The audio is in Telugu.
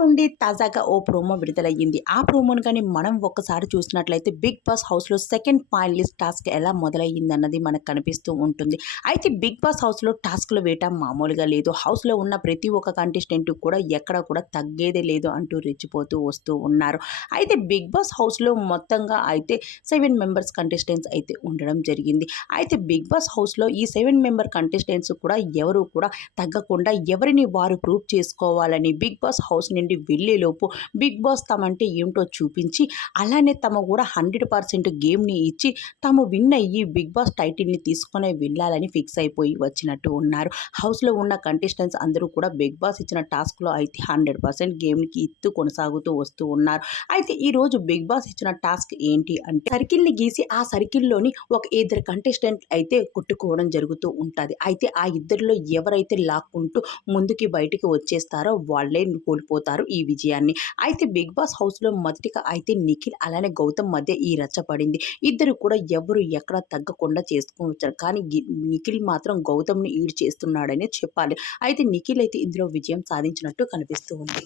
నుండి తాజాగా ఓ ప్రోమో విడుదలయ్యింది. ఆ ప్రోమోను కానీ మనం ఒక్కసారి చూసినట్లయితే బిగ్ బాస్ హౌస్లో సెకండ్ ఫైనలిస్ట్ టాస్క్ ఎలా మొదలయ్యింది అన్నది మనకు కనిపిస్తూ ఉంటుంది. అయితే బిగ్ బాస్ హౌస్లో టాస్క్లు వేయటం మామూలుగా లేదు. హౌస్లో ఉన్న ప్రతి ఒక్క కంటెస్టెంట్ కూడా ఎక్కడ కూడా తగ్గేదే లేదు అంటూ రెచ్చిపోతూ వస్తూ ఉన్నారు. అయితే బిగ్ బాస్ హౌస్లో మొత్తంగా అయితే సెవెన్ మెంబర్స్ కంటెస్టెంట్స్ అయితే ఉండడం జరిగింది. అయితే బిగ్ బాస్ హౌస్లో ఈ సెవెన్ మెంబర్ కంటెస్టెంట్స్ కూడా ఎవరు కూడా తగ్గకుండా ఎవరిని వారు ప్రూవ్ చేసుకోవాలని బిగ్ బాస్ హౌస్ నుండి వెళ్ళేలోపు బిగ్ బాస్ తమంటే ఏమిటో చూపించి అలానే తమ కూడా హండ్రెడ్ పర్సెంట్ గేమ్ని ఇచ్చి తాము విన్ అయ్యి బిగ్ బాస్ టైటిల్ని తీసుకొని వెళ్ళాలని ఫిక్స్ అయిపోయి వచ్చినట్టు ఉన్నారు. హౌస్లో ఉన్న కంటెస్టెంట్స్ అందరూ కూడా బిగ్ బాస్ ఇచ్చిన టాస్క్లో అయితే హండ్రెడ్ పర్సెంట్ గేమ్కి ఇత్తు కొనసాగుతూ వస్తూ ఉన్నారు. అయితే ఈరోజు బిగ్ బాస్ ఇచ్చిన టాస్క్ ఏంటి అంటే సర్కిల్ని గీసి ఆ సర్కిల్లోని ఒక ఇద్దరు కంటెస్టెంట్ అయితే కొట్టుకోవడం జరుగుతూ ఉంటుంది. అయితే ఆ ఇద్దరిలో ఎవరైతే లాక్కుంటూ ముందుకి బయటికి వచ్చేస్తారో వాళ్ళే కోల్పోతారు. ఈ విజయాన్ని. అయితే బిగ్ బాస్ హౌస్లో మొదటిగా అయితే నిఖిల్ అలానే గౌతమ్ మధ్య ఈ రచ్చ పడింది. ఇద్దరు కూడా ఎవరు ఎక్కడ తగ్గకుండా చేసుకోవచ్చారు కానీ నిఖిల్ మాత్రం గౌతమ్ని ఈడ్ చేస్తున్నాడనే చెప్పాలి. అయితే నిఖిల్ అయితే ఇందులో విజయం సాధించినట్టు కనిపిస్తూ ఉంది.